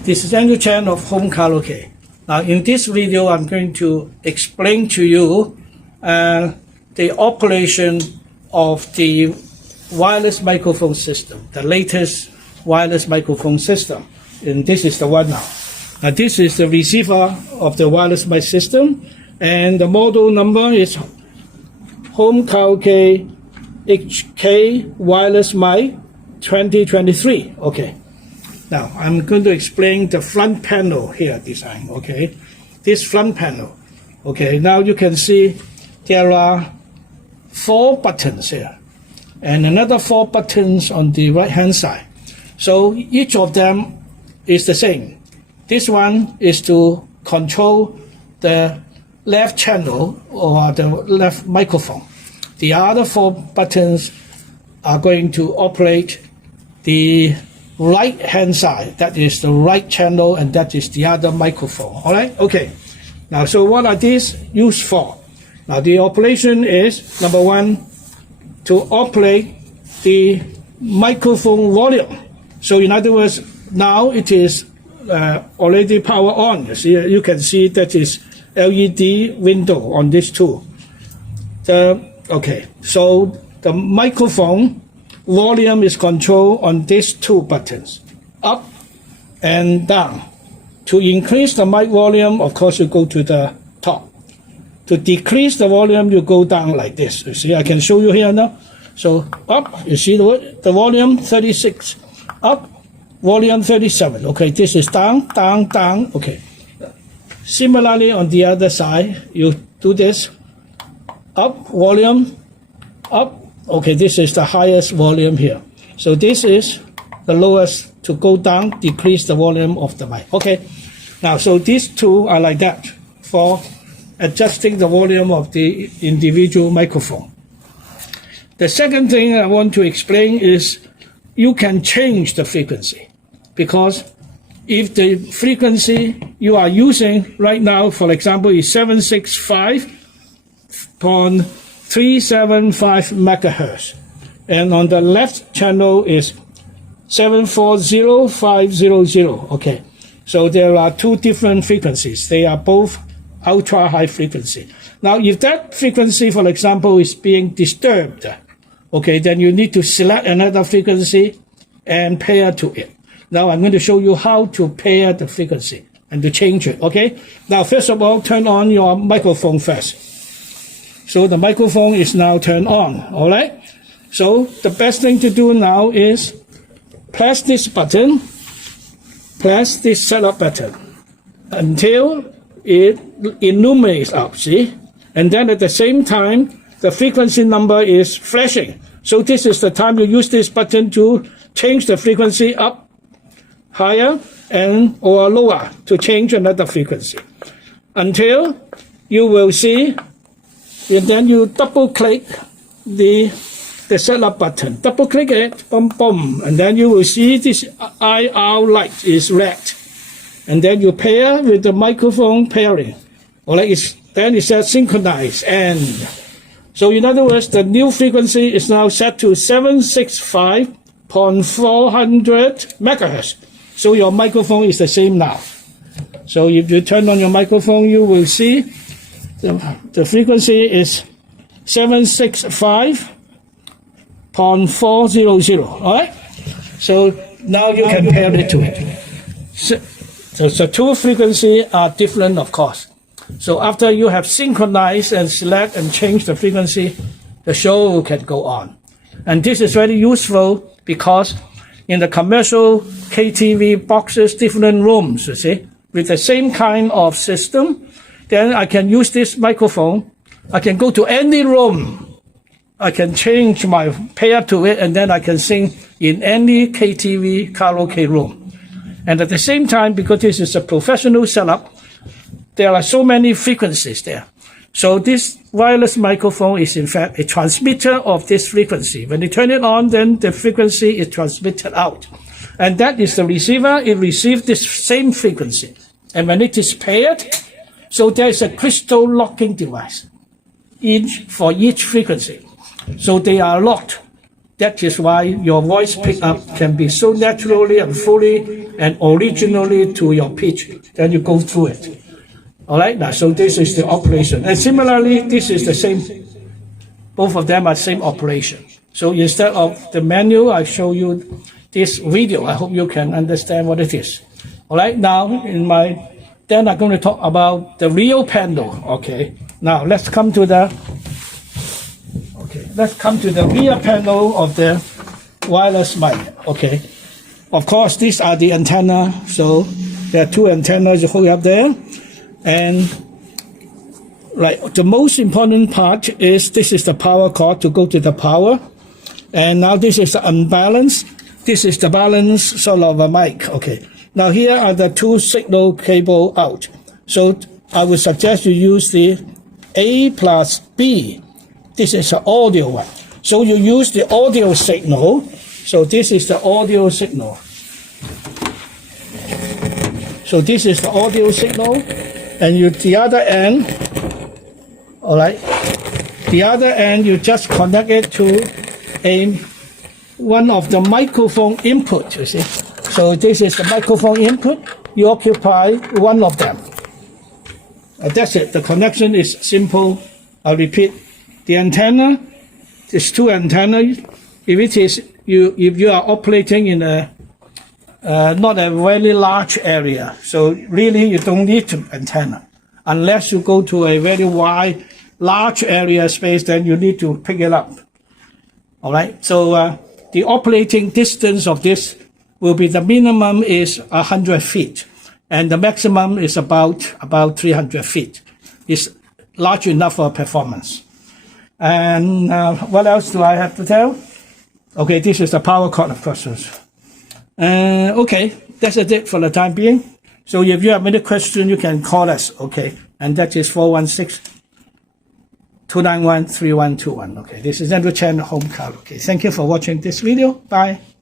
This is Andrew Chan of Home Karaoke. Now in this video I'm going to explain to you the operation of the wireless microphone system, the latest wireless microphone system. And this is the one now. This is the receiver of the wireless mic system, and the model number is Home Karaoke HK Wireless Mic 2023. Okay. Now, I'm going to explain the front panel here design, okay? This front panel, okay? Now you can see there are 4 buttons here and another 4 buttons on the right-hand side. So each of them is the same. This one is to control the left channel or the left microphone. The other 4 buttons are going to operate the right hand side, that is the right channel, and that is the other microphone. All right, okay. Now, so what are these used for? Now, the operation is number 1, to operate the microphone volume. So in other words, now it is already power on. You can see that is LED window on this tool. Okay, so the microphone volume is controlled on these 2 buttons, up and down. To increase the mic volume, of course, you go to the top. To decrease the volume, you go down like this. You see, I can show you here now. So up, you see the volume 36, up, volume 37. Okay, this is down, down, down. Okay. Similarly, on the other side, you do this, up, volume, up. Okay, this is the highest volume here. So this is the lowest to go down, decrease the volume of the mic. Okay, now so these 2 are like that for adjusting the volume of the individual microphone. The second thing I want to explain is you can change the frequency, because if the frequency you are using right now, for example, is 765.375 megahertz, and on the left channel is 740.500. Okay, so there are 2 different frequencies. They are both ultra high frequency. Now, if that frequency, for example, is being disturbed, okay, then you need to select another frequency and pair to it. Now, I'm going to show you how to pair the frequency and to change it. Okay. Now, first of all, turn on your microphone first. So the microphone is now turned on, all right? So the best thing to do now is press this button, press this setup button until it illuminates up, see? And then at the same time, the frequency number is flashing. So this is the time you use this button to change the frequency up, higher, and or lower to change another frequency until you will see. And then you double click the setup button. Double click it, boom, boom, and then you will see this IR light is red. And then you pair with the microphone pairing. All right, then it says synchronize end. So in other words, the new frequency is now set to 765.400 megahertz. So your microphone is the same now. So if you turn on your microphone, you will see the frequency is 765.400. All right. So now you can pair it to it. So the 2 frequencies are different, of course. So after you have synchronized and select and change the frequency, the show can go on. And this is very useful because in the commercial KTV boxes, different rooms, you see, with the same kind of system, then I can use this microphone. I can go to any room. I can change my pair to it, and then I can sing in any KTV karaoke room. And at the same time, because this is a professional setup, there are so many frequencies there. So this wireless microphone is in fact a transmitter of this frequency. When you turn it on, then the frequency is transmitted out. And that is the receiver. It receives this same frequency. And when it is paired, so there is a crystal locking device for each frequency. So they are locked. That is why your voice pickup can be so naturally and fully and originally to your pitch. Then you go through it. All right, now, so this is the operation. And similarly, this is the same. Both of them are same operation. So instead of the menu, I show you this video. I hope you can understand what it is. All right, now then I'm going to talk about the real panel. Okay, now let's come to the rear panel of the wireless mic. Okay, of course these are the antenna. So there are two antennas you hold up there, and the most important part is this is the power cord to go to the power, and now this is the unbalanced. This is the balanced sort of a mic. Okay. Now here are the two signal cable out. So I would suggest you use the A plus B. This is the audio one. So you use the audio signal. So this is the audio signal. So this is the audio signal. And the other end, all right, the other end you just connect it to one of the microphone input, you see. So this is the microphone input. You occupy one of them. That's it. The connection is simple. I'll repeat. The antenna, there's two antennas. If you are operating in not a very large area, so really you don't need an antenna. Unless you go to a very wide, large area space, then you need to pick it up. All right. So the operating distance of this will be, the minimum is 100 feet, and the maximum is about 300 feet. It's large enough for performance. And what else do I have to tell? Okay, this is the power cord, of course. Okay, that's it for the time being. So if you have any question, you can call us, okay? And that is 416-291-3121. Okay, this is Andrew Chen, Home Car. Okay, thank you for watching this video. Bye.